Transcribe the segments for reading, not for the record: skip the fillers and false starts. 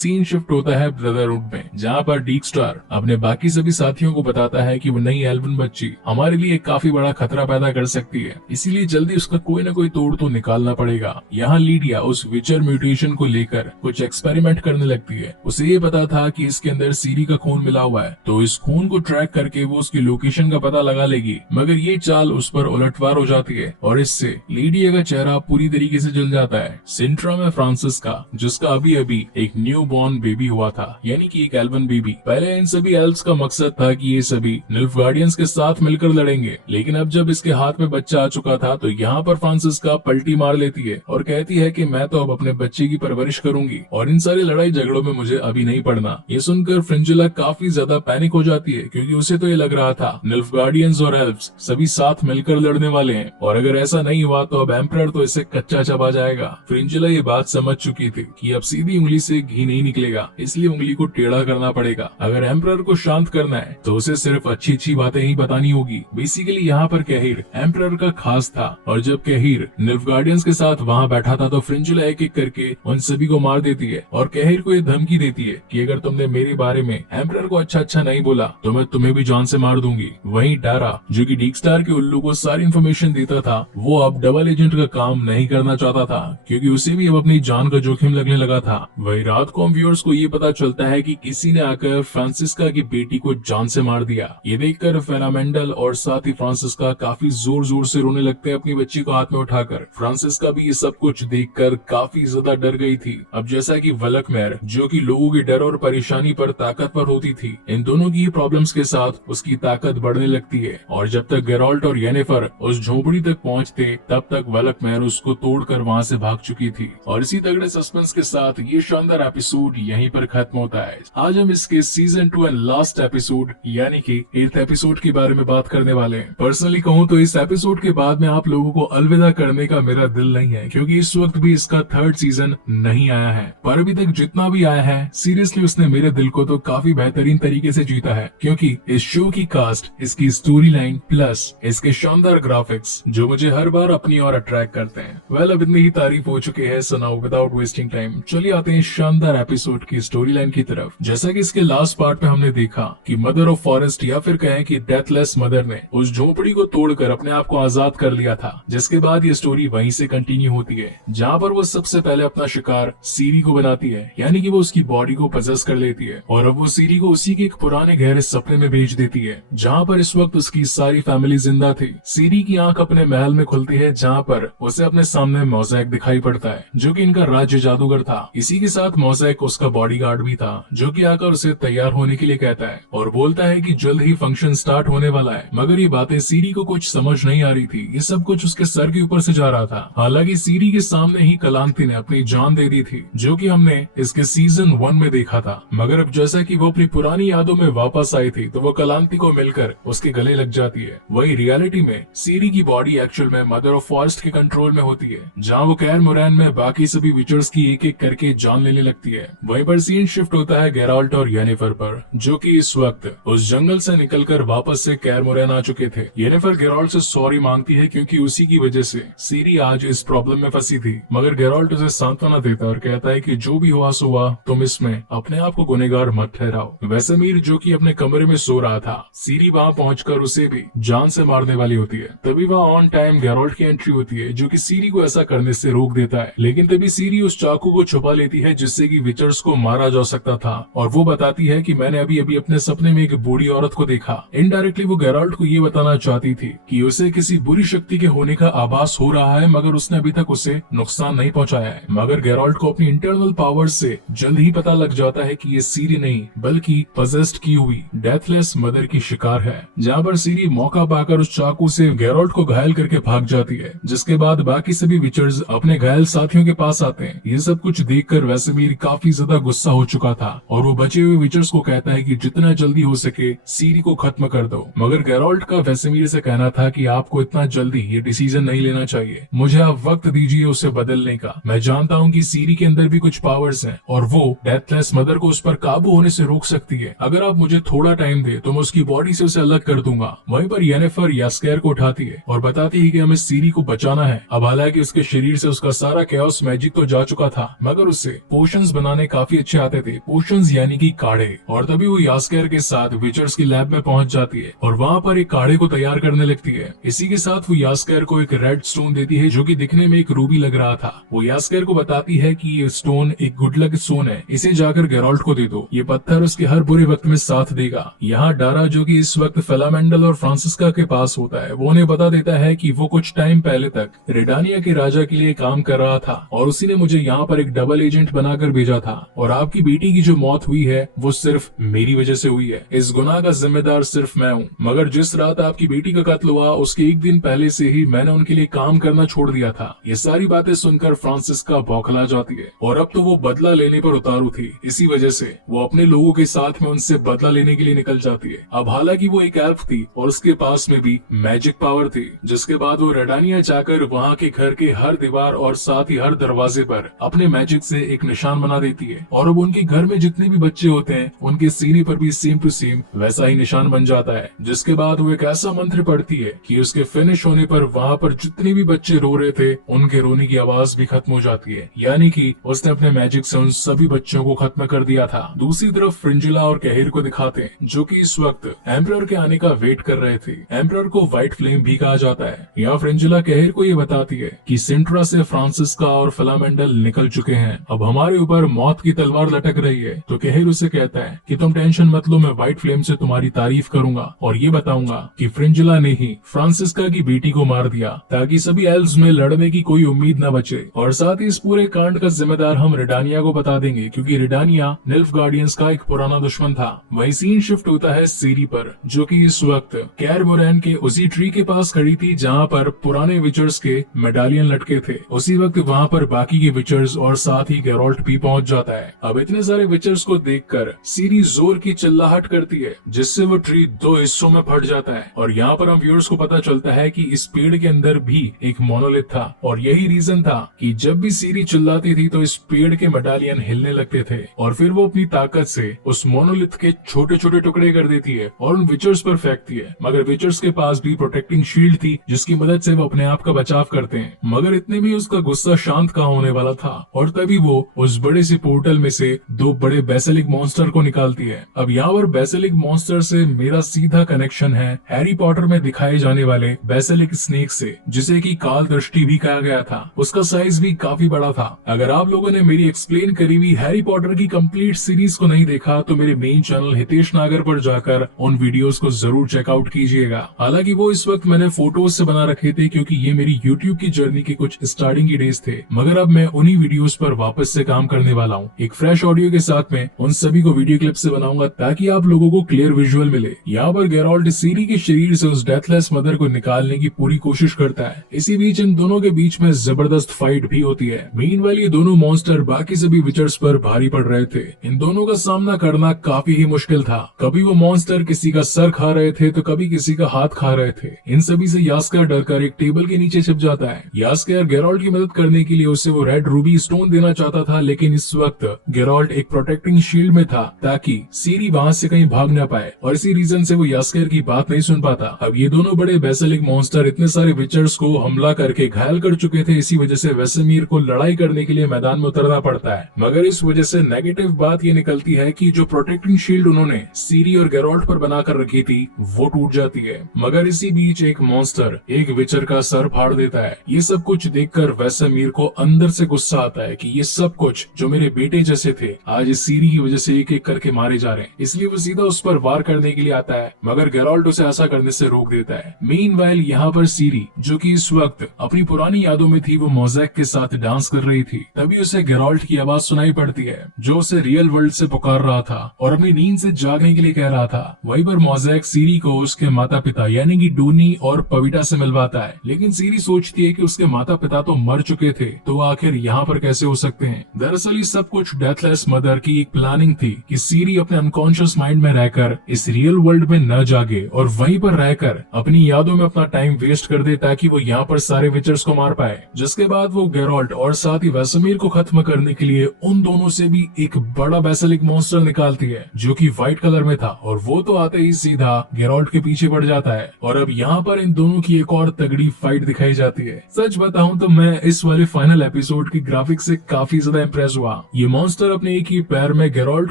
Scene shift होता है brotherhood में, जहाँ पर डीक स्टार अपने बाकी सभी साथियों को बताता है कि वो नई एल्वन बच्ची हमारे लिए एक काफी बड़ा खतरा पैदा कर सकती है, इसीलिए जल्दी उसका कोई न कोई तोड़ तो निकालना पड़ेगा। यहाँ लीडिया उस विचर म्यूटेशन को लेकर कुछ एक्सपेरिमेंट करने लगती है। उसे ये पता था कि इसके अंदर सीरी का खून मिला हुआ है, तो इस खून को ट्रैक करके वो उसकी लोकेशन का पता लगा लेगी, मगर ये चाल उस पर उलटवार हो जाती है और इससे लीडिया का चेहरा पूरी तरीके से जल जाता है। सिंट्रा में फ्रांसिस्का, जिसका अभी अभी एक न्यू बॉर्न बेबी हुआ था, यानी कि एक एल्वन बेबी। पहले इन सभी एल्व्स का मकसद था कि ये सभी निल्फगार्डियंस के साथ मिलकर लड़ेंगे, लेकिन अब जब इसके हाथ में बच्चा आ चुका था तो यहाँ पर फ्रांसिस्का पलटी मार लेती है और कहती है कि मैं तो अब अपने बच्चे की परवरिश करूंगी और इन सारी लड़ाई झगड़ों में मुझे अभी नहीं पड़ना। ये सुनकर फ्रिंजुला काफी ज्यादा पैनिक हो जाती है, क्योंकि उसे तो ये लग रहा था निल्फगार्डियंस और एल्व्स सभी साथ मिलकर लड़ने वाले हैं और अगर ऐसा नहीं हुआ तो अब एम्परर तो इसे कच्चा चबा जाएगा। फ्रिंजुला ये बात समझ चुकी थी कि अब सीधी उंगली से घी नहीं निकलेगा, इसलिए उंगली को टेढ़ा करना पड़ेगा। अगर एम्परर को शांत करना है तो उसे सिर्फ अच्छी अच्छी बातें ही बतानी होगी। बेसिकली यहाँ पर कैहिर एम्परर का खास था और जब कैहिर निल्फगार्डियंस के साथ वहाँ बैठा था तो फ्रिंजुला एक एक करके उन सभी को मार देती है और कैहिर को ये धमकी देती है कि अगर तुमने मेरे बारे में एम्परर को अच्छा अच्छा नहीं बोला तो मैं तुम्हें भी जान से मार दूंगी। वहीं डारा, जो कि डीक स्टार के उल्लू को सारी इन्फॉर्मेशन देता था, वो अब डबल एजेंट का काम नहीं करना चाहता था, क्योंकि उसे भी अब अपनी जान का जोखिम लगने लगा था। वही रात को हम व्यूअर्स को ये पता चलता है कि किसी ने आकर फ्रांसिस्का की बेटी को जान से मार दिया। ये देखकर फेरामेंडल और साथ ही फ्रांसिस्का काफी जोर जोर से रोने लगते हैं अपनी बच्ची को हाथ में उठाकर। फ्रांसिस्का भी ये सब कुछ देखकर काफी ज्यादा डर गई थी। अब जैसा कि वलकमेर, जो कि लोगों के डर और परेशानी पर ताकतवर होती थी, इन दोनों की प्रॉब्लम्स के साथ उसकी ताकत बढ़ने लगती है और जब तक गेराल्ट और येनिफर उस झोपड़ी तक पहुंचते तब तक वलकमेर उसको तोड़कर वहां से भाग चुकी थी। और इसी तगड़े सस्पेंस के साथ ये शानदार एपिसोड यहीं पर खत्म होता है। आज हम इसके सीजन 2 एंड लास्ट एपिसोड यानी कि 8th एपिसोड के बारे में बात करने वाले हैं। पर्सनली कहूँ तो इस एपिसोड के बाद में आप लोगों को अलविदा करने का मेरा दिल नहीं है, क्योंकि इस वक्त भी इसका 3rd सीजन नहीं आया है, पर अभी तक जितना भी आया है सीरियसली उसने मेरे दिल को तो काफी बेहतरीन तरीके से जीता है, क्योंकि इस शो की कास्ट, इसकी स्टोरी लाइन प्लस इसके शानदार ग्राफिक्स जो मुझे हर बार अपनी ओर अट्रैक्ट करते हैं। वेल, अब इतनी ही तारीफ हो चुके हैं, so now without wasting time चलिए आते हैं शानदार एपिसोड की स्टोरी लाइन की तरफ। जैसा कि इसके लास्ट पार्ट में हमने देखा कि मदर ऑफ फॉरेस्ट या फिर कहें कि डेथलेस मदर ने उस झोपड़ी को तोड़कर अपने आप को आजाद कर लिया था, जिसके बाद ये स्टोरी वहीं से कंटिन्यू होती है, जहाँ पर वो सबसे पहले अपना शिकार सीरी को बनाती है, यानी कि वो उसकी बॉडी को पजेस कर लेती है और अब वो सीरी को उसी के एक पुराने गहरे सपने में भेज देती है, जहाँ पर इस वक्त उसकी सारी फैमिली जिंदा थी। सीरी की आंख अपने महल में खुलती है, जहाँ पर उसे अपने सामने मोज़ेक दिखाई पड़ता है, जो कि इनका राज्य जादूगर था। इसी के साथ मोज़ेक उसका बॉडीगार्ड भी था, जो कि आकर उसे तैयार होने के लिए कहता है और बोलता है कि जल्द ही फंक्शन स्टार्ट होने वाला है। मगर ये बातें सीरी को कुछ समझ नहीं आ रही थी, ये सब कुछ उसके सर के ऊपर से जा रहा था। हालांकि सीरी के सामने ही कलांती ने अपनी जान दे दी थी, जो कि हमने इसके सीजन 1 में देखा था। मगर अब जैसा कि वो अपनी पुरानी यादों में वापस आई थी तो वो कलांती को मिलकर उसके गले लग जाती है। वही रियलिटी में सीरी की बॉडी एक्चुअल में मदर ऑफ फॉरेस्ट के कंट्रोल में होती है, जहाँ वो कैर मोरैन में बाकी सभी विचर्स की एक एक करके जान लेने लगती है। वहीं पर सीन शिफ्ट होता है गेराल्ट और येनिफर पर, जो कि इस वक्त उस जंगल से निकलकर वापस से कैर मोरैन आ चुके थे। येनिफर गेराल्ट से सॉरी मांगती है, क्योंकि उसी की वजह से सीरी आज इस प्रॉब्लम में फंसी थी। मगर गेराल्ट उसे सांत्वना देता और कहता है कि जो भी हुआ सो हुआ, तुम इसमें अपने आप को गुनहगार मत ठहराओ। वेसेमीर, जो कि अपने कमरे में सो रहा था, सीरी वहाँ पहुंचकर उसे भी जान से मारने वाली होती है। तभी वहाँ ऑन टाइम गेराल्ट की एंट्री होती है, जो कि सीरी को ऐसा करने से रोक देता है, लेकिन तभी सीरी उस चाकू को छुपा लेती है जिससे कि विचर्स को मारा जा सकता था, और वो बताती है कि मैंने अभी अभी अपने सपने में एक बूढ़ी औरत को देखा। इनडायरेक्टली वो गेराल्ट को ये बताना चाहती थी कि उसे किसी बुरी शक्ति के होने का आभास हो रहा है, मगर उसने अभी तक उसे नुकसान नहीं पहुंचाया है। मगर गेराल्ट को अपनी इंटरनल पावर्स से जल्द ही पता लग जाता है कि ये सीरी नहीं बल्कि पजेस्ड की हुई डेथलेस मदर की शिकार है, जहाँ पर सीरी मौका पाकर उस चाकू से गेराल्ट को घायल करके भाग जाती है, जिसके बाद बाकी सभी विचर्स अपने घायल साथियों के पास आते हैं। ये सब कुछ देखकर वेसेमीर काफी ज्यादा गुस्सा हो चुका था और वो बचे हुए विचर्स को कहता है कि जितना जल्दी हो सके सीरी को खत्म कर दो। मगर गेराल्ट का वेसेमीर से कहना था कि आपको इतना जल्दी ये डिसीजन नहीं लेना चाहिए, मुझे आप वक्त दीजिए उसे बदलने का। मैं जानता हूँ कि सीरी के अंदर भी कुछ पावर्स हैं और वो डेथलेस मदर को उस पर काबू होने से रोक सकती है। अगर आप मुझे थोड़ा टाइम दे तो मैं उसकी बॉडी से उसे अलग कर दूंगा। वहीं पर येनिफर यास्केर को उठाती है और बताती है कि हमें सीरी को बचाना है। अब हालांकि उसके शरीर से उसका सारा कैओस मैजिक तो जा चुका था, मगर उसे पोशंस बनाने बनाने काफी अच्छे आते थे, पोशंस यानी कि काढ़े। और तभी वो यास्केर के साथ विचर्स की लैब में पहुंच जाती है और वहाँ पर एक काढ़े को तैयार करने लगती है। इसी के साथ वो यास्केर को एक रेड स्टोन देती है जो कि दिखने में एक रूबी लग रहा था। वो यास्केर को बताती है कि ये स्टोन एक गुड लक स्टोन है, इसे जाकर गेरोल्ट को दे दो, ये पत्थर उसके हर बुरे वक्त में साथ देगा। यहाँ डारा जो कि इस वक्त फेलामेंडल और फ्रांसिस्का के पास होता है, वो उन्हें बता देता है कि वो कुछ टाइम पहले तक रेडानिया के राजा के लिए काम कर रहा था और उसी ने मुझे यहाँ पर एक डबल एजेंट बनाकर भेजा था, और आपकी बेटी की जो मौत हुई है वो सिर्फ मेरी वजह से हुई है। इस गुनाह का जिम्मेदार सिर्फ मैं हूँ, मगर जिस रात आपकी बेटी का कत्ल हुआ उसके एक दिन पहले से ही मैंने उनके लिए काम करना छोड़ दिया था। ये सारी बातें सुनकर फ्रांसिस्का बौखला जाती है और अब तो वो बदला लेने पर उतारू थी, इसी वजह से वो अपने लोगों के साथ में उनसे बदला लेने के लिए निकल जाती है। अब हालांकि वो एक एल्फ थी और उसके पास में भी मैजिक पावर थी, जिसके बाद वो रेडानिया जाकर वहाँ के घर के हर दीवार और साथ ही हर दरवाजे पर अपने मैजिक से एक निशान बना देती है, और अब उनके घर में जितने भी बच्चे होते हैं उनके सीने पर भी सेम टू सेम वैसा ही निशान बन जाता है। जिसके बाद वो एक ऐसा मंत्र पढ़ती है कि उसके फिनिश होने पर वहाँ पर जितने भी बच्चे रो रहे थे उनके रोने की आवाज भी खत्म हो जाती है, यानी कि उसने अपने मैजिक से उन सभी बच्चों को खत्म कर दिया था। दूसरी तरफ फ्रिंजिला और कहर को दिखाते हैं जो कि इस वक्त एम्परर के आने का वेट कर रहे थे। एम्परर को व्हाइट फ्लेम भी कहा जाता है। यहाँ फ्रिंजिला कहर को ये बताती है कि सिंट्रा से फ्रांसिस्का और फिलामेंडल निकल चुके हैं, अब हमारे ऊपर मौत की तलवार लटक रही है। तो कहर उसे कहता है कि तुम टेंशन मत लो, मैं व्हाइट फ्लेम से तुम्हारी तारीफ करूंगा और ये बताऊंगा कि फ्रिंजिला ने ही फ्रांसिस्का की बेटी को मार दिया ताकि सभी एल्व्स में लड़ने की कोई उम्मीद न बचे। और साथ ही इस पूरे कांड का जिम्मेदार हम रेडानिया को बता देंगे, क्योंकि रेडानिया निल्फ गार्डियंस का एक पुराना दुश्मन था। वही सीन शिफ्ट होता है सीरी पर, जो कि इस वक्त कैर मोरैन के उसी ट्री के पास खड़ी थी जहाँ पर पुराने विचर्स के मेडालियन लटके थे। उसी वक्त वहाँ पर बाकी के विचर्स और साथ ही गेरोल्ट भी पहुँच जाता है। अब इतने सारे विचर्स को देखकर सीरी जोर की चिल्लाहट करती है, जिससे वो ट्री दो हिस्सों में फट जाता है। और यहाँ पर हम व्यूअर्स को पता चलता है कि इस पेड़ के अंदर भी एक मोनोलिथ था, और यही रीजन था कि जब भी सीरी चिल्लाती थी तो इस पेड़ के मेडालियन हिलने लगते थे, और फिर वो अपनी ताकत से उस मोनोलिथ के छोटे छोटे टुकड़े कर देती है और उन विचर्स पर फेंकती है। मगर विचर्स के पास भी प्रोटेक्टिंग शील्ड थी जिसकी मदद से वो अपने आप का बचाव करते हैं। मगर इतने भी उसका गुस्सा शांत कहाँ होने वाला था, और तभी वो उस बड़े से पोर्टल में से दो बड़े बेसिलिक मॉन्स्टर को निकालती है। अब यहाँ पर बेसिलिक मॉन्स्टर से मेरा सीधा कनेक्शन है हैरी पॉटर में दिखाए जाने वाले बेसिलिक स्नेक से, जिसे कि काल दृष्टि भी कहा गया था। उसका साइज भी काफी बड़ा था। अगर आप लोगों ने मेरी एक्सप्लेन करी हुई हैरी पॉटर की कंप्लीट सीरीज को नहीं देखा तो मेरे मेन चैनल हितेश नागर पर जाकर उन वीडियोस को जरूर चेकआउट कीजिएगा। हालांकि वो इस वक्त मैंने फोटोज से बना रखे थे क्योंकि ये मेरी यूट्यूब की जर्नी के कुछ स्टार्टिंग के डेज थे, मगर अब मैं उन्हीं वीडियोस पर वापस से काम करने वाला हूँ। एक फ्रेश ऑडियो के साथ में उन सभी को वीडियो क्लिप से बनाऊंगा ताकि आप लोगों को क्लियर विजुअल मिले। यहाँ पर गेरोल्ट सीरी के शरीर से उस डेथलेस मदर को निकालने की पूरी कोशिश करता है। इसी बीच इन दोनों के बीच में जबरदस्त फाइट भी होती है। मीनवाइल ये दोनों मॉन्स्टर बाकी सभी विचर्स पर भारी पड़ रहे थे। इन दोनों का सामना करना काफी ही मुश्किल था। कभी वो मॉन्स्टर किसी का सर खा रहे थे तो कभी किसी का हाथ खा रहे थे। इन सभी से यास्कर डरकर एक टेबल के नीचे छिप जाता है। यास्कर गेरोल्ट की मदद करने के लिए उसे वो रेड रूबी स्टोन देना चाहता था, लेकिन इस वक्त गेरोल्ट एक प्रोटेक्टिंग शील्ड में था ताकि सीरी वहाँ से कहीं भाग न पाए, और इसी रीजन से वो यास्कर की बात नहीं सुन पाता। अब ये दोनों बड़े बेसिलिक मॉन्स्टर इतने सारे विचर्स को हमला करके घायल कर चुके थे, इसी वजह से वेसेमीर को लड़ाई करने के लिए मैदान में उतरना पड़ता है। मगर इस वजह से नेगेटिव बात ये निकलती है कि जो प्रोटेक्टिंग शील्ड उन्होंने सीरी और गेरोल्ट पर बनाकर रखी थी वो टूट जाती है। मगर इसी बीच एक मॉन्स्टर एक विचर का सर फाड़ देता है। ये सब कुछ देखकर वेसेमीर को अंदर से गुस्सा आता है कि ये सब कुछ जो मेरे बेटे जैसे थे आज इस सीरी की वजह से एक एक करके मारे जा रहे हैं, इसलिए वो सीधा उस पर वार करने के लिए आता है, मगर गेरोल्ट उसे ऐसा करने से रोक देता है। मीनवाइल यहाँ पर सीरी जो कि इस वक्त अपनी पुरानी यादों में थी, वो मोज़ेक के साथ डांस कर रही थी। तभी उसे गेरोल्ट की आवाज सुनाई पड़ती है जो उसे रियल वर्ल्ड से पुकार रहा था और अपनी नींद से जागने के लिए कह रहा था। वहीं पर मोज़ेक सीरी को उसके माता पिता यानी कि डूनी और पविटा से मिलवाता है, लेकिन सीरी सोचती है कि उसके माता पिता तो मर चुके थे, तो आखिर यहाँ पर कैसे हो सकते हैं। दरअसल ये सब कुछ डेथलेस मदर की एक प्लानिंग थी कि सीरी अपने अनकॉन्शियस माइंड में रहकर इस रियल वर्ल्ड में न जागे और वहीं पर रहकर अपनी यादों में अपना टाइम वेस्ट कर दे ताकि वो यहाँ पर सारे विचर्स को मार पाए। जिसके बाद वो गेरोल्ट और साथ ही वेसेमीर को खत्म करने के लिए उन दोनों से भी एक बड़ा बेसिलिक मॉन्स्टर निकालती है जो कि व्हाइट कलर में था, और वो तो आते ही सीधा गेरोल्ट के पीछे पड़ जाता है। और अब यहाँ पर इन दोनों की एक और तगड़ी फाइट दिखाई जाती है। सच बताऊं तो मैं इस वाले फाइनल एपिसोड की ग्राफिक्स से काफी ज्यादा इम्प्रेस हुआ। ये मॉन्स्टर अपने एक ही पैर में गेरोल्ट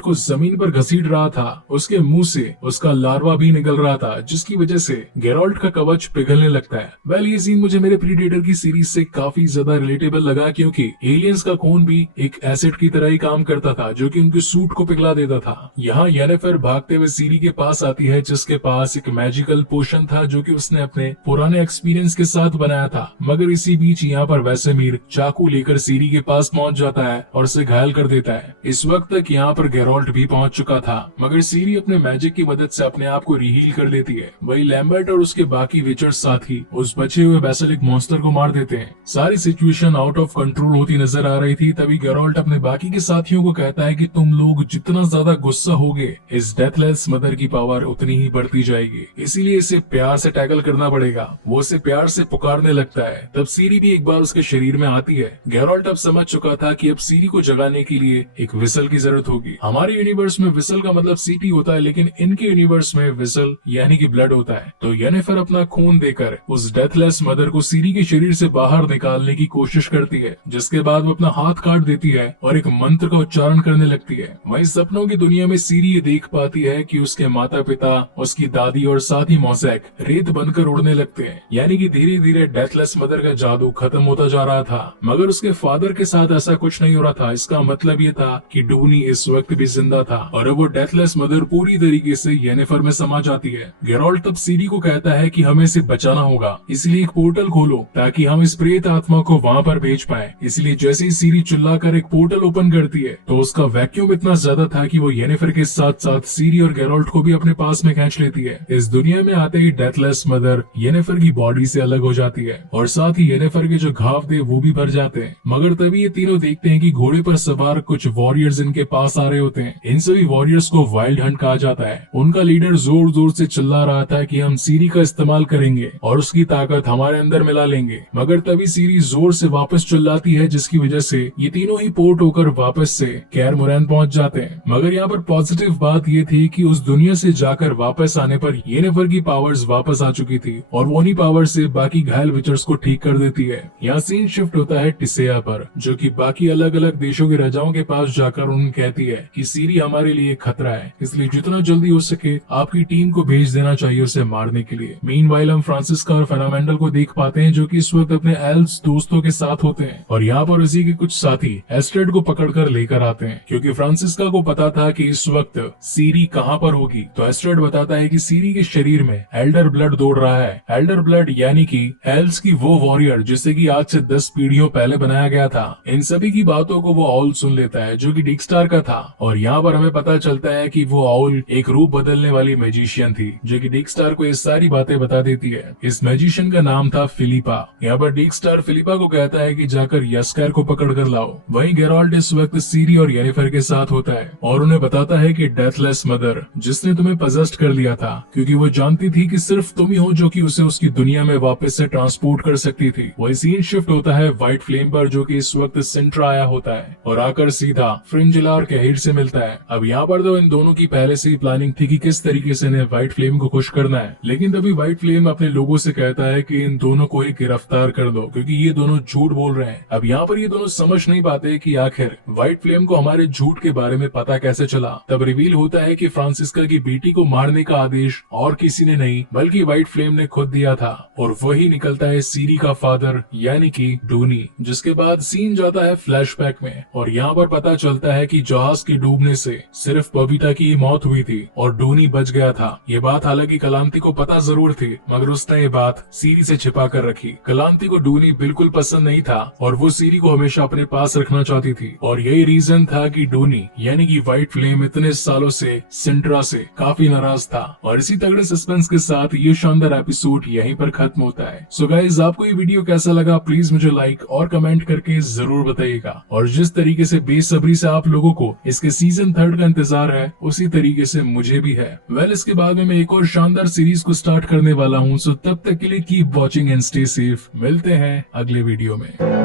को जमीन पर घसीट रहा था। उसके मुंह से उसका लार्वा भी निकल रहा था, जिसकी वजह से गेरोल्ट का कवच पिघलने लगता है। वेल, ये सीन मुझे मेरे प्रीडेटर की सीरीज से काफी ज्यादा रिलेटेबल लगा, क्योंकि एलियंस का खून भी एक एसिड की तरह ही काम करता था, जो कि उनके सूट को पिघला देता था। यहाँ येनिफर भागते हुए सीरी के पास आती है, जिसके पास एक मैजिकल पोशन था जो कि उसने अपने पुराने एक्सपीरियंस के साथ बनाया था। मगर इसी बीच यहाँ पर वेसेमीर चाकू लेकर सीरी के पास पहुंच जाता है और उसे घायल कर देता है। इस वक्त तक यहाँ पर गेरोल्ट भी पहुंच चुका था, मगर सीरी अपने मैजिक की मदद से अपने आप को रिहील कर लेती है। वही लैम्बर्ट और उसके बाकी विचर्स साथी उस बचे हुए बेसिलिक मॉन्स्टर को मार देते हैं। सारी सिचुएशन आउट ऑफ कंट्रोल होती नजर आ रही थी। तभी गेरोल्ट अपने बाकी के साथियों को कहता है कि तुम लोग जितना ज्यादा गुस्सा होगे, इस डेथलेस मदर की पावर उतनी ही बढ़ती जाएगी, इसीलिए इसे प्यार से टैकल करना पड़ेगा। वो उसे प्यार से पुकारने लगता है। तब सीरी भी एक बार उसके शरीर में आती है। गेरोल्ट अब समझ चुका था कि अब सीरी को जगाने के लिए एक विसल की जरूरत होगी। हमारे यूनिवर्स में विसल का मतलब सीटी होता है, लेकिन इनके यूनिवर्स में विसल यानी कि ब्लड होता है। तो येनिफर अपना खून देकर उस डेथलेस मदर को सीरी के शरीर से बाहर निकालने की कोशिश करती है, जिसके बाद वो अपना हाथ काट देती है और एक मंत्र का उच्चारण करने लगती है। वहीं सपनों की दुनिया में सीरी ये देख पाती है कि उसके माता पिता, उसकी दादी और साथ ही मोज़ेक रेत बनकर उड़ने लगते हैं, यानी कि धीरे धीरे डेथलेस मदर का जादू खत्म होता जा रहा था। मगर उसके फादर के साथ ऐसा कुछ नहीं हो रहा था। इसका मतलब ये था कि डूनी इस वक्त भी जिंदा था और अब वो डेथलेस मदर पूरी तरीके से येनिफर में समा जाती है। गेरोल्ट तब सीरी को कहता है कि हमें इसे बचाना होगा, इसलिए एक पोर्टल खोलो ताकि हम इस प्रेत आत्मा को वहाँ पर भेज पाए। इसलिए जैसे ही सीरी चिल्लाकर एक पोर्टल ओपन करती है, तो उसका वैक्यूम इतना ज्यादा था कि वो येनिफर के साथ साथ सीरी और गेरोल्ट को भी अपने पास में खींच लेती है। इस दुनिया में आते ही डेथलेस मदर येनिफर की बॉडी से अलग हो जाती है और साथ ही येनिफर के जो घाव थे वो भी भर जाते हैं। मगर तभी ये तीनों देखते हैं कि घोड़े पर सवार कुछ वॉरियर्स इनके पास आ रहे होते हैं। इन सभी वॉरियर्स को वाइल्ड हंट कहा जाता है। उनका लीडर जोर जोर से चिल्ला रहा था कि हम सीरी का इस्तेमाल करेंगे और उसकी ताकत हमारे अंदर मिला लेंगे। मगर तभी सीरी जोर से वापस चिल्लाती है, जिसकी वजह से ये तीनों ही पोर्ट होकर वापस से कैर मोरैन पहुंच जाते हैं। मगर यहाँ पर पॉजिटिव बात ये थी कि उस दुनिया से जाकर वापस आने पर येनिफर की पावर्स वापस आ चुकी थी और वो उन्हीं पावर से बाकी घायल विचर्स को ठीक कर देती है। यहाँ सीन शिफ्ट होता है टिसेया पर, जो कि बाकी अलग अलग देशों के राजाओं के पास जाकर उन्हें कहती है कि सीरी हमारे लिए खतरा है, इसलिए जितना जल्दी हो सके आपकी टीम को भेज देना चाहिए उसे मारने के लिए। मीनवाइल हम फ्रांसिस्का और फेनामेंडल को देख पाते हैं, जो कि इस वक्त अपने एल्व्स दोस्तों के साथ होते हैं और यहाँ पर उसी के कुछ साथी एस्ट्रेड को पकड़कर लेकर आते हैं, क्योंकि फ्रांसिस्का को पता था कि इस वक्त सीरी कहाँ पर होगी। तो एस्ट्रेड बताता है कि सीरी के शरीर में एल्डर ब्लड दौड़ रहा है। एल्डर ब्लड यानी कि एल्व्स की वो वॉरियर जिसे कि आज से 10 पीढ़ियों पहले बनाया गया था। इन सभी की बातों को वो ऑल सुन लेता है, जो कि डिक्स्टार का था। और यहाँ पर हमें पता चलता है कि वो ऑल एक रूप बदलने वाली मैजिशियन थी, जो कि डिक्स्टार को ये सारी बातें बता देती है। इस मैजिशियन का नाम था फिलिपा। यहाँ पर डिक्स्टार फिलिपा को कहता है कि जाकर यस्कर को पकड़ कर लाओ। वहीं गेरोल्ट इस वक्त सीरी और येनिफर के साथ होता है और उन्हें बताता है कि डेथलेस मदर जिसने तुम्हें पजेस्ट कर लिया था, क्योंकि वो जानती थी कि सिर्फ तुम ही हो जो कि उसे उसकी दुनिया में वापस से ट्रांसपोर्ट कर सकती थी। वही सीन शिफ्ट होता है व्हाइट फ्लेम पर, जो कि इस वक्त सिंट्रा आया होता है और आकर सीधा फ्रिंजिला और कहर से मिलता है। अब यहाँ पर तो इन दोनों की पहले से ही प्लानिंग थी कि किस तरीके से इन्हें व्हाइट फ्लेम को खुश करना है, लेकिन तभी व्हाइट फ्लेम अपने लोगों से कहता है कि इन दोनों को ही गिरफ्तार कर दो, क्योंकि ये दोनों झूठ बोल रहे हैं। अब यहाँ पर ये दोनों समझ नहीं पाते कि आखिर व्हाइट फ्लेम को हमारे झूठ के बारे में पता कैसे चला। तब रिवील होता है कि फ्रांसिस्का की बेटी को मारने का आदेश और किसी ने नहीं बल्कि व्हाइट फ्लेम ने खुद दिया था, और वही निकलता है सीरी का फादर यानी कि डूनी। जिसके बाद सीन जाता है फ्लैशबैक में और यहाँ पर पता चलता है कि जहाज के डूबने से सिर्फ बबीता की मौत हुई थी और डूनी बच गया था। ये बात हालांकि कलांती को पता जरूर थी, मगर उसने ये बात सीरी से छिपा कर रखी। कलांती को डूनी बिल्कुल पसंद नहीं था और वो सीरी को हमेशा अपने पास रखना चाहती थी, और यही रीजन था कि डूनी यानी कि व्हाइट फ्लेम इतने सालों से सिंट्रा से काफी नाराज था। और इसी तगड़े सस्पेंस के साथ ये शानदार एपिसोड यहीं पर खत्म होता है। सो गाइज, आपको ये वीडियो कैसा लगा प्लीज मुझे लाइक और कमेंट करके जरूर बताइएगा। और जिस तरीके से बेसब्री से आप लोगों को इसके सीजन 3 का इंतजार है, उसी तरीके से मुझे भी है। वेल, इसके बाद में मैं एक और शानदार सीरीज को स्टार्ट करने वाला हूँ। सो तब तक के लिए keep watching and stay safe. मिलते हैं अगले वीडियो में।